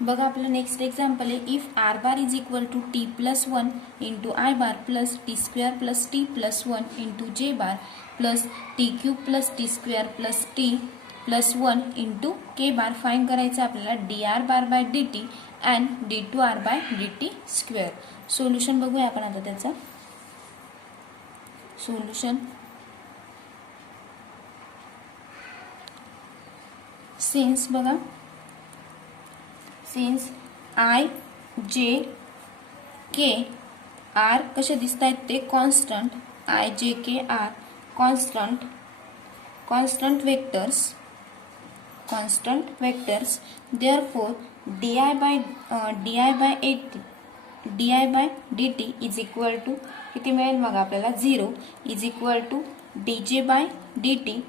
बघा आपलं next example आहे, if R bar is equal to T plus 1 into I bar plus T square plus T plus 1 into J bar plus T cube plus T square plus T plus 1 into K bar find करायचं आपल्याला D R bar by D T and D two R by D T square. Solution बघूया आपण आता त्याचं. Solution since बघा, since I J K R कसे दिसत आहेत ते constant, I J K R constant vectors therefore di by dt is equal to किती मिळेल मग आपल्याला 0 is equal to dj by dt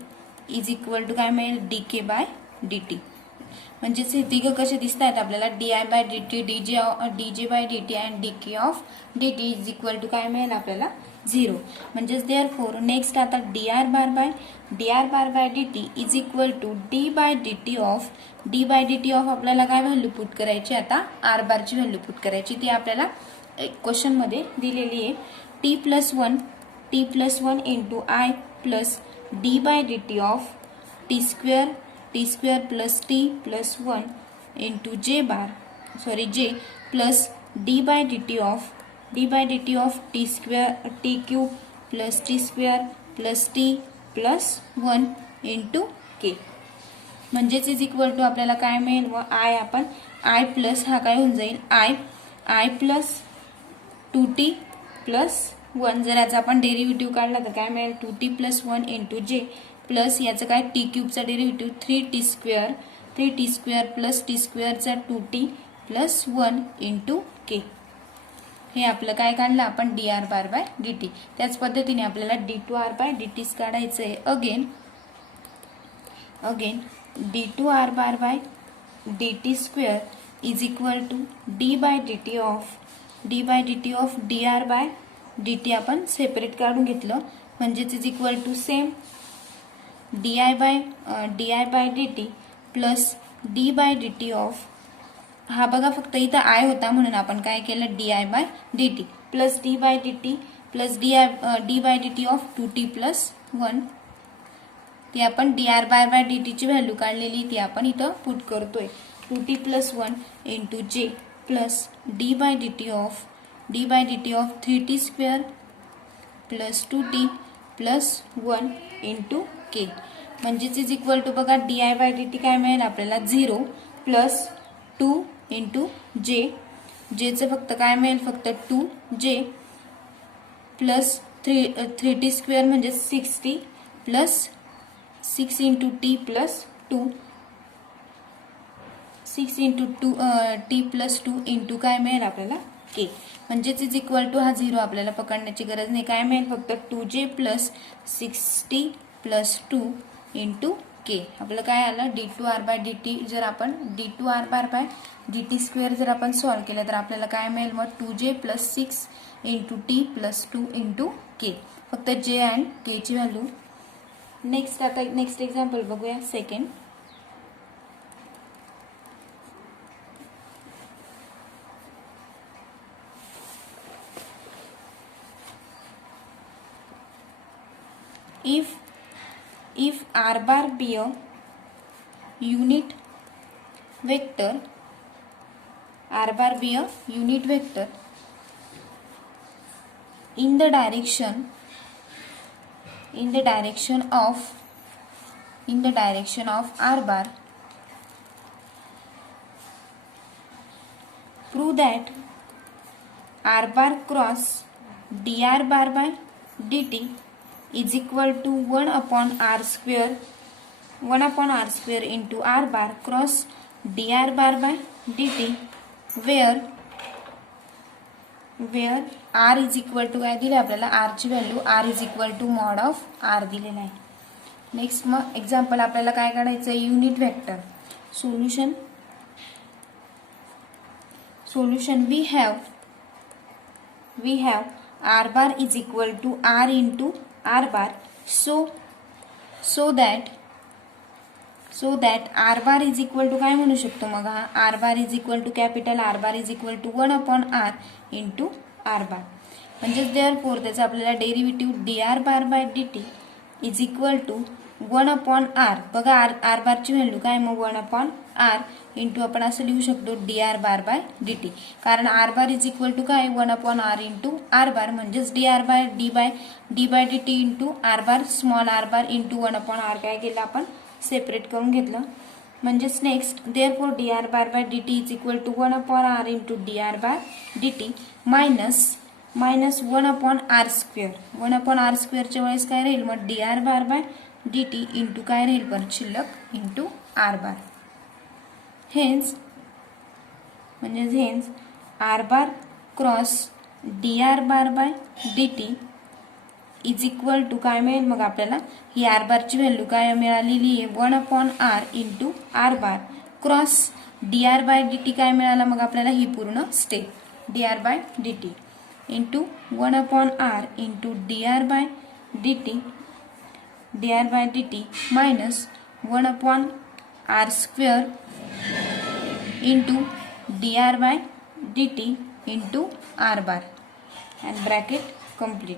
is equal to काय मिळेल dk बाय dt. म्हणजेच हे तिघं कसे दिसत आहेत आपल्याला di by dt dj by dt and dk of dt is equal to काय मिळेल आपल्याला 0. म्हणजेच देअरफॉर नेक्स्ट आता dr bar by dt is equal to d by dt of आपल्याला काय व्हॅल्यू पुट करायची, आता r बारची व्हॅल्यू पुट करायची. ती आपल्याला क्वेश्चन मध्ये दिलेली आहे. t plus 1 into I plus d by dt of T square plus T plus 1 into जे plus d by dt of T cube plus T square plus T plus 1 into के. म्हणजेच is equal to आपल्याला काय मिळेल व I plus हा काय होऊन जाईल आय प्लस 2t प्लस 1. जर याचा आपण डेरिव्हेटिव्ह काढला तर काय मिळेल 2t प्लस 1 इंटू जे प्लस याचं काय टी क्यूबचा derivative 3t square plus T स्क्वेअरचा 2t प्लस 1 इंटू के. हे आपलं काय काढलं आपण D R bar by D T. त्याच पद्धतीने आपल्याला D two R by D T काढायचं आहे. Again D two R bar by D T square is equal to D by D T of D R by D T आपण separate काढून घेतलं. म्हणजेच is equal to same D I by D T plus D by D T of, हा बघा फक्त इथं I होता म्हणून आपण काय केलं d I by D T plus D by D T plus D by D T of 2t plus 1. ती आपण डी आर बाय डी टीची व्हॅल्यू काढलेली ती आपण इथं पुट करतोय 2t प्लस 1 इंटू जे plus D by D T of 3t square plus 2t plus 1 into के. म्हणजेच इज इक्वल टू बघा d I by D T काय मिळेल आपल्याला 0 प्लस 2 इंटू जेचं फक्त काय मिळेल फक्त 2j प्लस 3t स्क्वेअर म्हणजे 6t plus 6 into t plus 2 6 into t plus 2 into काय मिळेल आपल्याला के. म्हणजेच इज इक्वल टू हा 0 आपल्याला पकडण्याची गरज नाही. काय मिळेल फक्त 2j plus 6t plus 2 into के. आपलं काय आलं D two R by D T. जर आपण D two R bar by D T square जर आपण सॉल्व केलं तर आपल्याला काय मिळेल मग 2j plus 6 into t plus 2 into k. फक्त जे अँड के ची व्हॅल्यू. नेक्स्ट एक्झाम्पल बघूया second. if r bar be a unit vector in the direction of r bar, prove that r bar cross dr bar by dt is equal to 1 upon r square into r bar cross dr bar by dt where r is equal to काय दिले आपल्याला r ची value r is equal to mod of r दिलेला आहे. Next मग example आपल्याला काय काढायचं आहे unit vector. Solution we have r bar is equal to r into r bar so that so that R bar is equal to काय म्हणू शकतो मग हा R bar is equal to capital R bar is equal to 1/r into R bar. म्हणजेच therefore त्याचा आपल्याला derivative D R bar by D T is equal to 1/r. बघा R बारची व्हॅल्यू काय मग 1/r इंटू आपण असं लिहू शकतो d R bar by D t. कारण r bar is equal to काय 1/r इंटू आर बार. म्हणजेच d R by d by D T into R bar small r bar into 1/r काय केलं आपण सेपरेट करून घेतलं. म्हणजेच next therefore d R bar by D T is equal to 1/r into D R by D T minus 1/r square. 1/r स्क्वेअरच्या वेळेस काय राहील मग D R bar by D T into काय राहील परत शिल्लक into R bar. Hence R bar cross D R bar by D T is equal to काय मिळेल मग आपल्याला ही आर बारची व्हॅल्यू काय मिळालेली आहे 1/r into R bar cross D R by D T काय मिळाला मग आपल्याला ही पूर्ण step D R by D T into 1/r into D R by D T minus 1/r square into D R by D T into R bar and bracket complete.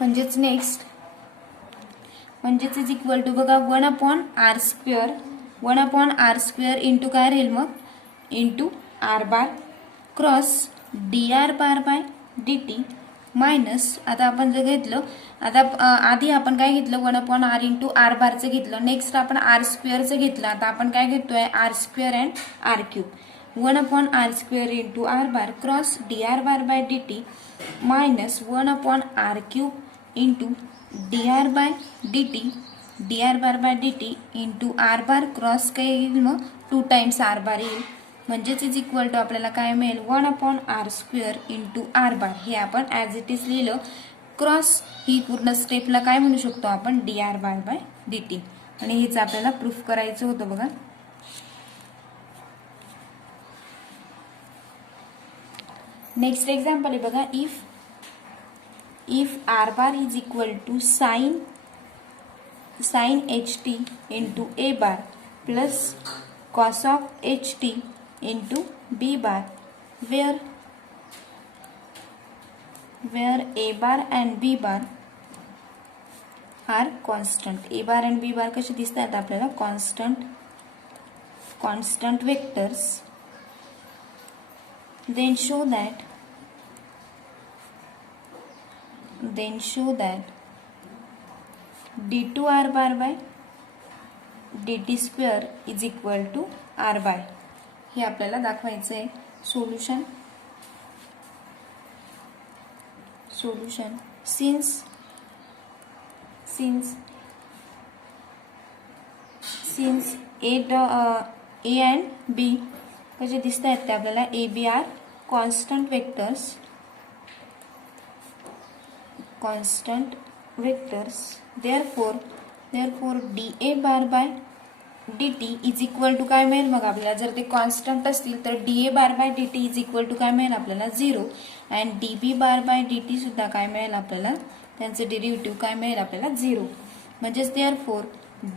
म्हणजेच next is equal to बघा 1/r square into काय राहील मग into R bar cross D R bar by D T minus आता आपण जर घेतलं आता आधी आपण काय घेतलं 1/r इंटू आर बारचं घेतलं. नेक्स्ट आपण आर स्क्वेअरचं घेतलं. आता आपण काय घेतोय R square and R cube 1/r square into R bar cross D R bar by D T minus 1/r cube into D R bar by D T into R bar cross काय येईल मग 2 times R बार येईल. म्हणजेच is equal to आपल्याला काय मिळेल 1/r square into R bar. हे आपण ॲज इट इज लिहिलं. क्रॉस ही पूर्ण स्टेपला काय म्हणू शकतो आपण D R bar by D T. आणि हेच आपल्याला प्रूफ करायचं होतं बघा. नेक्स्ट एक्झाम्पल आहे बघा if R bar is equal to sine H T into A bar plus cos of H T into B bar where a bar and b bar are constant. a bar and b bar कसे दिसतात आपल्याला constant vectors. then show that d2r bar by dt square is equal to r by. हे आपल्याला दाखवायचं आहे. Solution since a and b कसे दिसत आहेत ते आपल्याला a b are constant vectors therefore dA bar by dt is equal to काय मिळेल मग आपल्याला जर ते कॉन्स्टंट असतील तर dA bar by dt is equal to काय मिळेल आपल्याला 0 and dB bar by dt सुद्धा काय मिळेल आपल्याला त्यांचे डेरिव्हेटिव्ह काय मिळेल आपल्याला 0. म्हणजेच therefore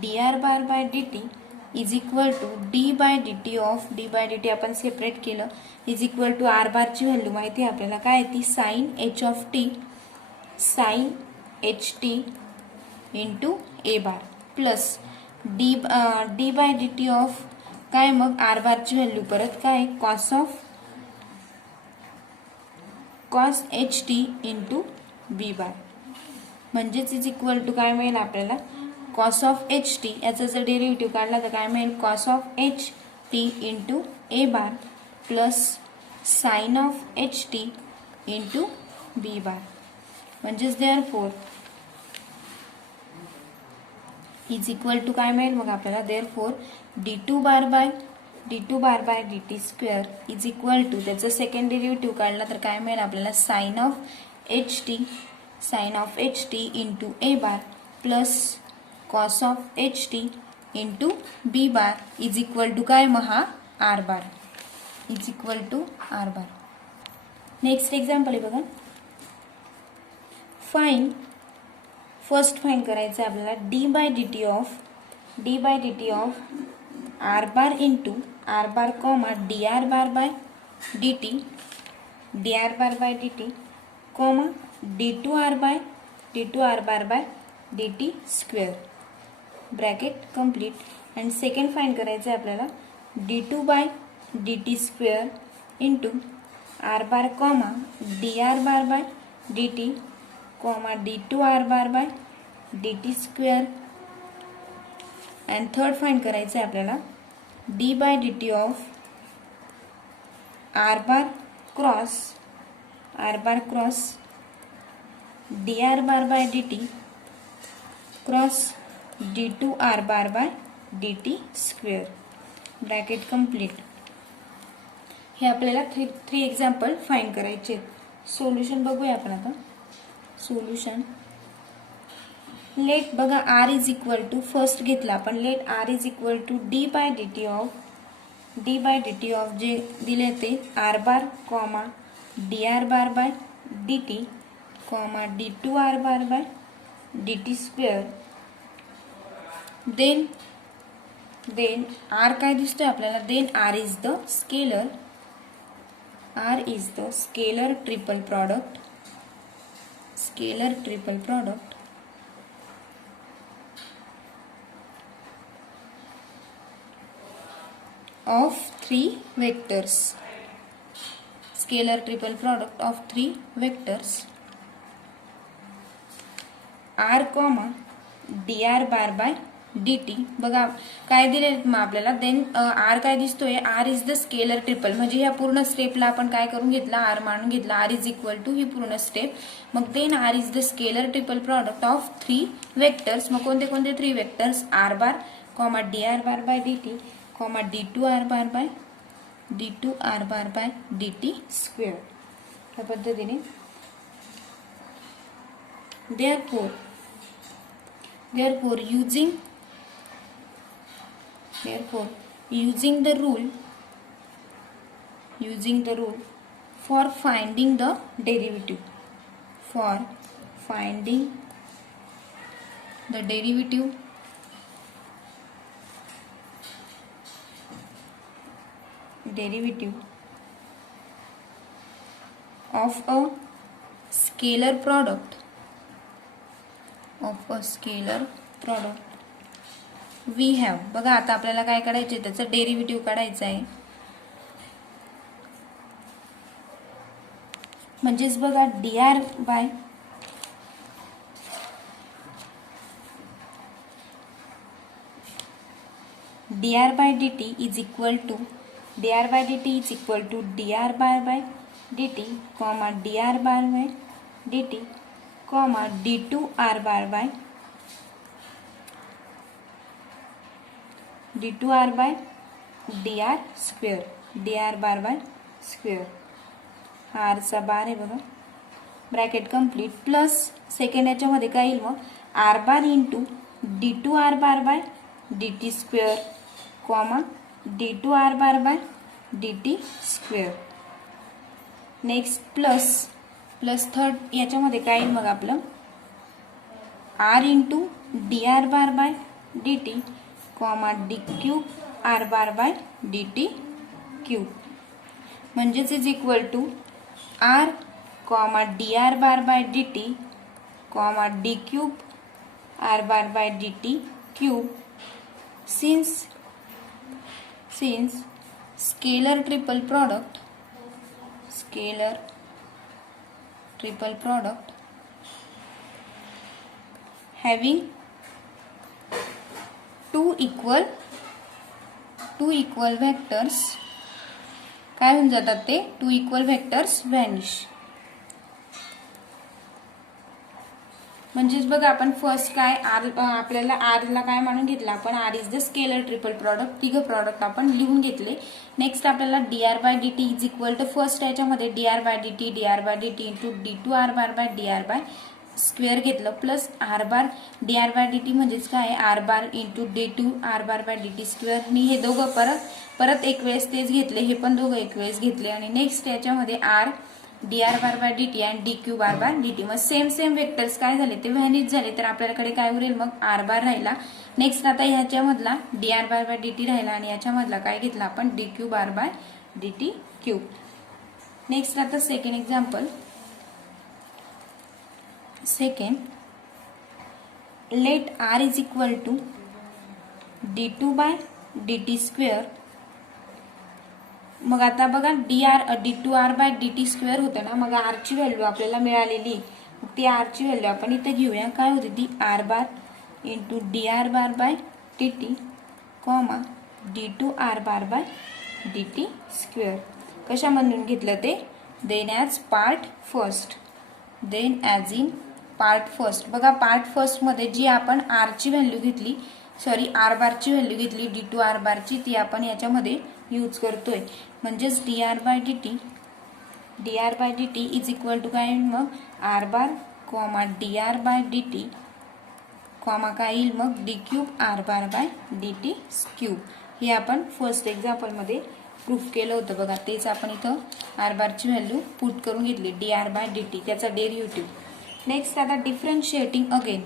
dr bar by dt is equal to d by dt of d by dt आपण सेपरेट केलं इज इक्वल टू r बारची व्हॅल्यू माहिती आहे आपल्याला काय आहे ती sin h t इंटू a bar plus D by D T of काय मग आर बारची व्हॅल्यू परत काय cos H T into B bar. म्हणजेच इज इक्वल टू काय मिळेल आपल्याला कॉस ऑफ एच टी याचा जर डेरिव्हेटिव्ह काढला तर काय मिळेल cos of H T into A bar plus sine of H T into B bar. म्हणजेच देअरफॉर इज इक्वल टू काय मिळेल मग आपल्याला therefore d2 bar by dt square is equal to त्याचं सेकंड डेरिव्हेटिव्ह काढला तर काय मिळेल आपल्याला sine of H T into A bar plus cos of H T into B bar is equal to काय मग हा R bar is equal to R bar. Next example आहे बघा फर्स्ट फाइंड करायचं आहे आपल्याला D by D T of R bar into R bar comma D R bar by D T comma D two R bar by D T square bracket complete and second find करायचं आहे आपल्याला D two by D T square into R bar comma D R bar by D T comma D two R bar by D T square and third find करायचं आहे आपल्याला D by D T of R bar cross D R bar by D T cross D two R bar by D T square bracket complete. हे आपल्याला three example find करायचे. Solution बघूया आपण आता. Solution let बघा R is equal to first घेतला आपण let R is equal to D by D T of जे दिले ते R bar comma D R bar by D T comma D two R bar by D T square. Then R काय दिसतोय आपल्याला then R is the scalar triple product of three vectors. Scalar triple product of three vectors r comma dr bar by dt. बघा काय दिले मग आपल्याला then r काय दिसतोय r is the scalar triple म्हणजे या पूर्ण स्टेपला आपण काय करून घेतला r मानून घेतला r इज इक्वल टू ही पूर्ण स्टेप. मग then r is the scalar triple product of three vectors. मग कोणते कोणते three vectors r bar comma dr bar by dt comma d2 r bar by dt square. या पद्धतीने therefore using the rule for finding the derivative of a scalar product we have. बघा आता आपल्याला काय काढायचे त्याचं डेरिव्हेटिव्ह काढायचं आहे. म्हणजेच बघा dr by dt is equal to dr bar by dt comma dr bar by dt comma d2 r bar by dr bar by square. r चा बार आहे बघा ब्रॅकेट कंप्लीट प्लस सेकंड याच्यामध्ये काय येईल मग r bar into d2 r bar by dt square comma d2 r bar by dt square. Next plus third याच्यामध्ये काय येईल मग आपलं r into dr bar by dt comma d cube r bar by dt cube म्हणजेच is equal to r comma dr bar by dt comma d cube r bar by dt cube. since scalar triple product having two equal vectors काय होऊन जातात ते two equal vectors vanish. म्हणजेच बघा आपण first काय आपल्याला r ला काय मानून घेतला आपण r is the scalar triple product तिघ प्रोडक्ट आपण लिहून घेतले. नेक्स्ट आपल्याला dr by dt is equal to first याच्यामध्ये dr by dt into d2 r bar by dr by square घेतलं plus r bar dr by dt म्हणजेच काय r bar into d2 r bar by dt square. मी हे दोघं परत एक वेळेस तेच घेतले हे पण दोघं एक वेळेस घेतले आणि नेक्स्ट याच्यामध्ये r d R bar by D T आणि d q bar by D t. मग सेम वेक्टर्स काय झाले ते व्हॅनिश झाले, तर आपल्याकडे काय उरेल मग आर बार राहिला. नेक्स्ट आता ह्याच्यामधला d R bar by D t राहिला आणि याच्यामधला काय घेतला आपण d q bar by D T cube. Next आता second example. Second, let R is equal to d two by D T square. मग आता बघा d two R by D T square होतं ना, मग आरची व्हॅल्यू आपल्याला मिळालेली, मग ती आरची व्हॅल्यू आपण इथं घेऊया. काय होती ती r bar into D R bar by D T comma D two R bar by D T square. कशामधून घेतलं ते, then as part first, then as in part first. बघा पार्ट फर्स्ट मध्ये जी आपण आरची व्हॅल्यू घेतली, सॉरी आर बारची व्हॅल्यू घेतली डी टू आर बारची, ती आपण याच्यामध्ये यूज करतोय. म्हणजेच d R by D T is equal to काय येईल मग r bar comma D R by D T comma काय येईल मग d cube R bar by D T cube. हे आपण फर्स्ट एक्झाम्पलमध्ये प्रूफ केलं होतं बघा. तेच आपण इथं आर बारची व्हॅल्यू पुट करून घेतली D R by D T, त्याचा डेरिव्हेटिव्ह. नेक्स्ट आता differentiating again.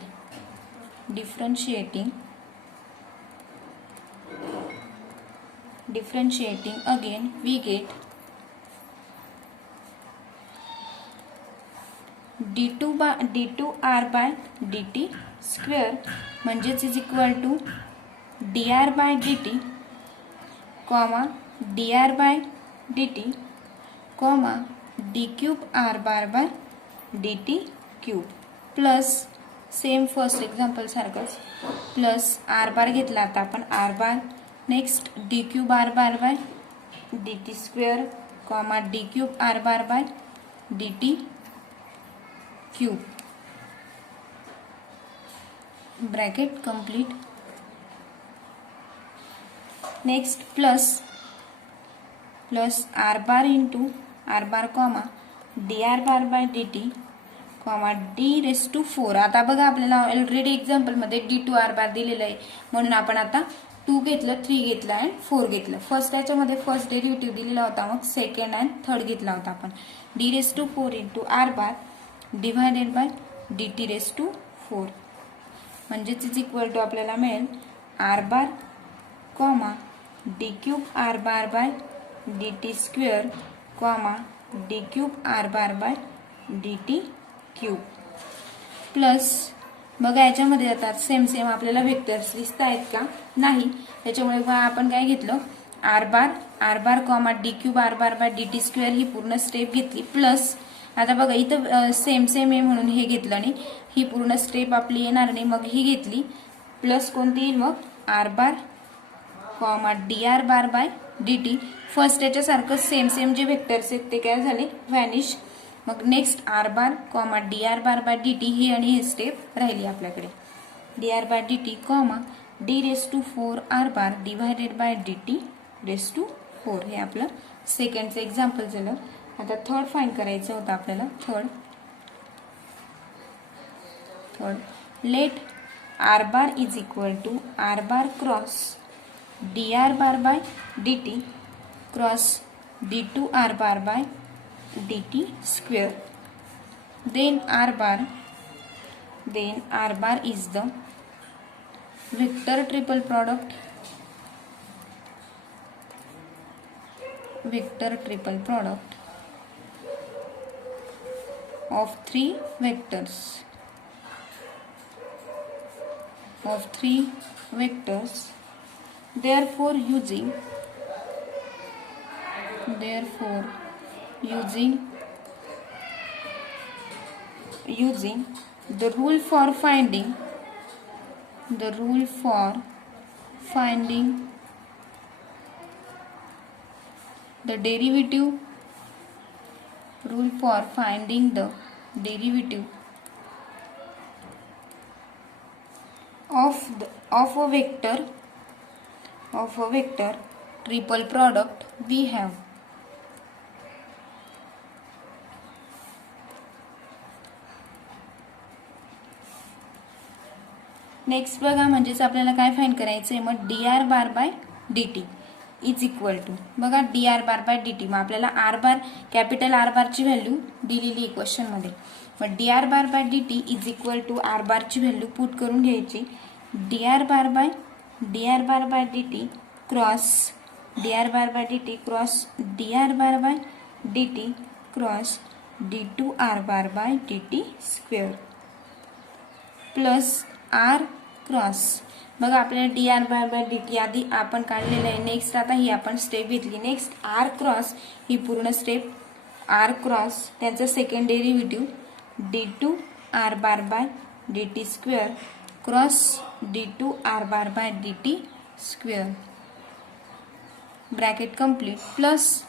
Differentiating again we get d2 r by dt square म्हणजेच is equal to dr by dt comma dr by dt comma d cube r bar by dt cube plus same first example सारखंच plus R bar घेतला आता आपण R bar. Next D cube R bar by D T square comma D cube R bar by D T cube bracket complete. Next plus R bar into R bar comma D R bar by D T comma d raise to 4. आता बघा आपल्याला already एक्झाम्पलमध्ये d two R bar दिलेलं आहे, म्हणून आपण आता 2 घेतलं, 3 घेतलं अँड 4 घेतलं. फर्स्ट याच्यामध्ये फर्स्ट डेरिव्हेटिव्ह दिलेला होता, मग सेकंड अँड थर्ड घेतला होता आपण. D raise to 4 into R bar divided by D T raise to 4 म्हणजेच इज इक्वल टू आपल्याला मिळेल R bar comma D cube R bar by D T square comma D cube R bar by D T cube plus. बघा याच्यामध्ये आता same आपल्याला vectors दिसत आहेत का, नाही. त्याच्यामुळे आपण काय घेतलं r bar comma D cube R bar by D T square ही पूर्ण स्टेप घेतली. प्लस आता बघा इथं सेम आहे म्हणून हे घेतलं आणि ही पूर्ण स्टेप आपली येणार नाही, मग ही घेतली. प्लस कोणती येईल मग r bar comma D R bar by D t. First याच्यासारखं सेम जे वेक्टर्स आहेत ते काय झाले व्हॅनिश. मग next r bar comma D R bar by D t ही आणि ही स्टेप राहिली आपल्याकडे. D R by D T comma d raise to 4 r bar divided by D T raise to 4. हे आपलं सेकंडचं एक्झाम्पल झालं. आता थर्ड फाइंड करायचं होतं आपल्याला. Third let R bar is equal to R bar cross D R bar by D T cross D two R bar by dt square. Then r bar is the vector triple product of three vectors. Therefore using the rule for finding the derivative of a vector triple product we have. Next बघा म्हणजेच आपल्याला काय find करायचं आहे मग D R bar by D T. Is equal to बघा d R bar by D t. मग आपल्याला आर बार कॅपिटल आर बारची व्हॅल्यू दिलेली आहे क्वेश्चनमध्ये. मग D R bar by D T is equal to r बारची व्हॅल्यू पुट करून घ्यायची. D R bar by D T cross D R bar by D T cross D R bar by D T cross D two R bar by D T square plus R cross. बघा आपल्याला D R bar by D T आधी आपण काढलेलं आहे. Next आता ही आपण step घेतली. Next R cross ही पूर्ण स्टेप आर क्रॉस त्यांचं second derivative D two R bar by D T square cross D two R bar by D T square bracket complete plus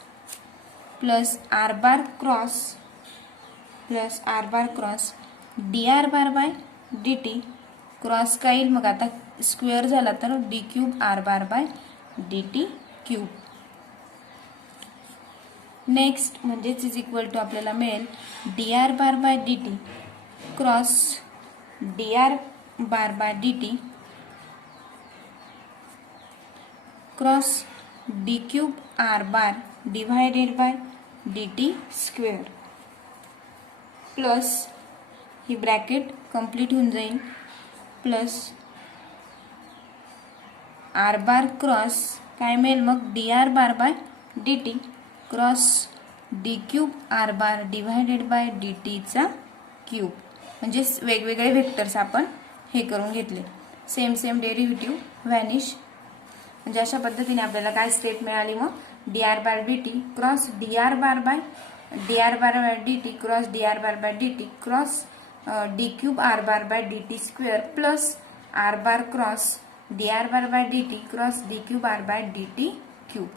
R bar cross D R bar by D T cross काय येईल मग आता square झाला तर D cube R bar by D T cube. Next म्हणजेच is equal to आपल्याला मिळेल D R bar by D T cross D R bar by D T cross D cube R bar divided by D T square plus ही bracket complete होऊन जाईल plus R bar cross काय मिळेल मग D R bar by D T cross D cube R bar divided by D टीचा cube. म्हणजे वेगवेगळे vectors आपण हे करून घेतले. Same derivative vanish. म्हणजे अशा पद्धतीने आपल्याला काय स्टेप मिळाली मग D R bar D T cross D R bar by D T cross D R bar by D T cross D cube R bar by D T square plus R bar cross D R bar by D T cross D cube R by D T cube.